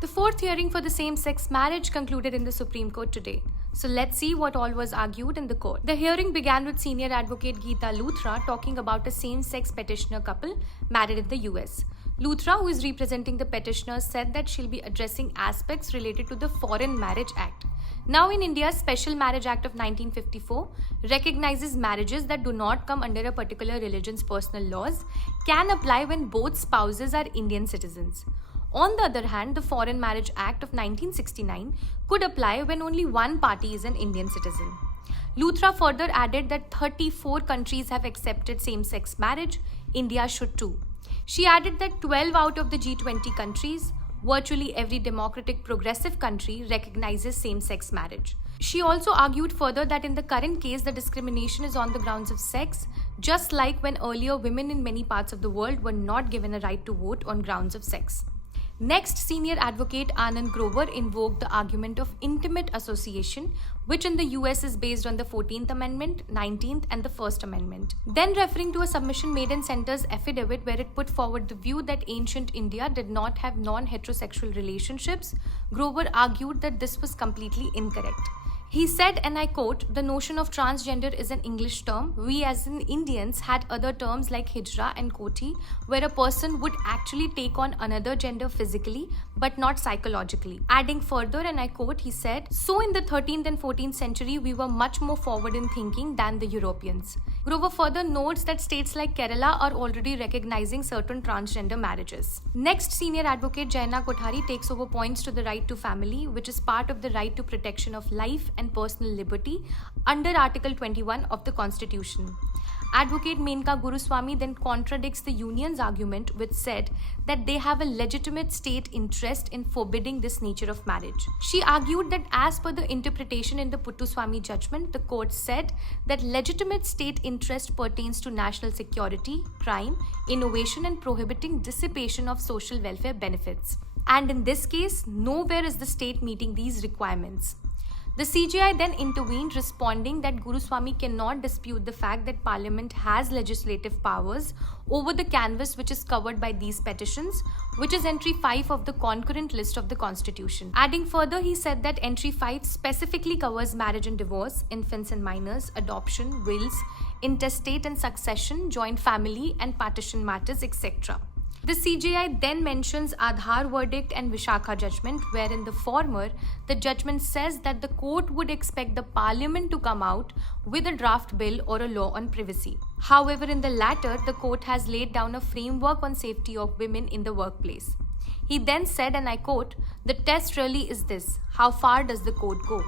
The fourth hearing for the same-sex marriage concluded in the Supreme Court today. So let's see what all was argued in the court. The hearing began with senior advocate Geeta Luthra talking about a same-sex petitioner couple married in the US. Luthra, who is representing the petitioners, said that she'll be addressing aspects related to the Foreign Marriage Act. Now in India's Special Marriage Act of 1954 recognizes marriages that do not come under a particular religion's personal laws can apply when both spouses are Indian citizens. On the other hand, the Foreign Marriage Act of 1969 could apply when only one party is an Indian citizen. Luthra further added that 34 countries have accepted same-sex marriage. India should too. She added that 12 out of the G20 countries, virtually every democratic progressive country, recognizes same-sex marriage. She also argued further that in the current case, the discrimination is on the grounds of sex, just like when earlier women in many parts of the world were not given a right to vote on grounds of sex. Next, senior advocate Anand Grover invoked the argument of intimate association, which in the US is based on the 14th Amendment, 19th and the 1st Amendment. Then referring to a submission made in Center's affidavit where it put forward the view that ancient India did not have non-heterosexual relationships, Grover argued that this was completely incorrect. He said, and I quote, "The notion of transgender is an English term. We as in Indians had other terms like hijra and koti, where a person would actually take on another gender physically, but not psychologically." Adding further, and I quote, he said, "So in the 13th and 14th century, we were much more forward in thinking than the Europeans." Grover further notes that states like Kerala are already recognizing certain transgender marriages. Next, senior advocate Jaina Kothari takes over points to the right to family, which is part of the right to protection of life and personal liberty under Article 21 of the Constitution. Advocate Menka Guruswamy then contradicts the union's argument, which said that they have a legitimate state interest in forbidding this nature of marriage. She argued that as per the interpretation in the Puttaswamy judgment, the court said that legitimate state interest pertains to national security, crime, innovation and prohibiting dissipation of social welfare benefits. And in this case, nowhere is the state meeting these requirements. The CJI then intervened, responding that Guruswamy cannot dispute the fact that Parliament has legislative powers over the canvas which is covered by these petitions, which is entry 5 of the concurrent list of the Constitution. Adding further, he said that entry 5 specifically covers marriage and divorce, infants and minors, adoption, wills, intestate and succession, joint family and partition matters, etc. The CJI then mentions Aadhaar verdict and Vishakha judgment, where in the former, the judgment says that the court would expect the parliament to come out with a draft bill or a law on privacy. However, in the latter, the court has laid down a framework on safety of women in the workplace. He then said, and I quote, "The test really is this: how far does the court go?"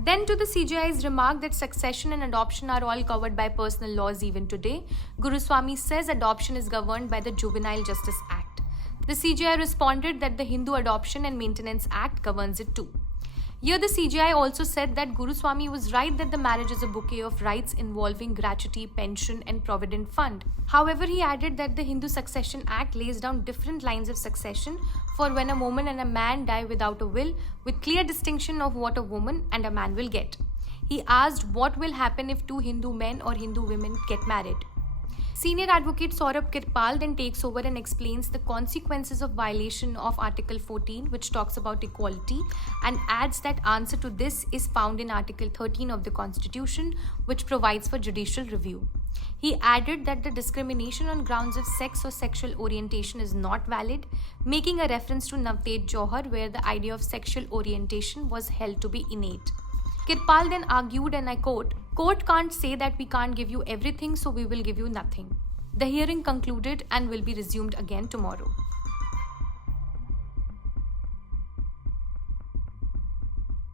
Then to the CJI's remark that succession and adoption are all covered by personal laws even today, Guruswamy says adoption is governed by the Juvenile Justice Act. The CJI responded that the Hindu Adoption and Maintenance Act governs it too. Here the CJI also said that Guruswamy was right that the marriage is a bouquet of rights involving gratuity, pension and provident fund. However, he added that the Hindu Succession Act lays down different lines of succession for when a woman and a man die without a will, with clear distinction of what a woman and a man will get. He asked what will happen if two Hindu men or Hindu women get married. Senior advocate Saurabh Kirpal then takes over and explains the consequences of violation of Article 14, which talks about equality, and adds that answer to this is found in Article 13 of the Constitution, which provides for judicial review. He added that the discrimination on grounds of sex or sexual orientation is not valid, making a reference to Navtej Johar, where the idea of sexual orientation was held to be innate. Kirpal then argued, and I quote, "Court can't say that we can't give you everything, so we will give you nothing." The hearing concluded and will be resumed again tomorrow.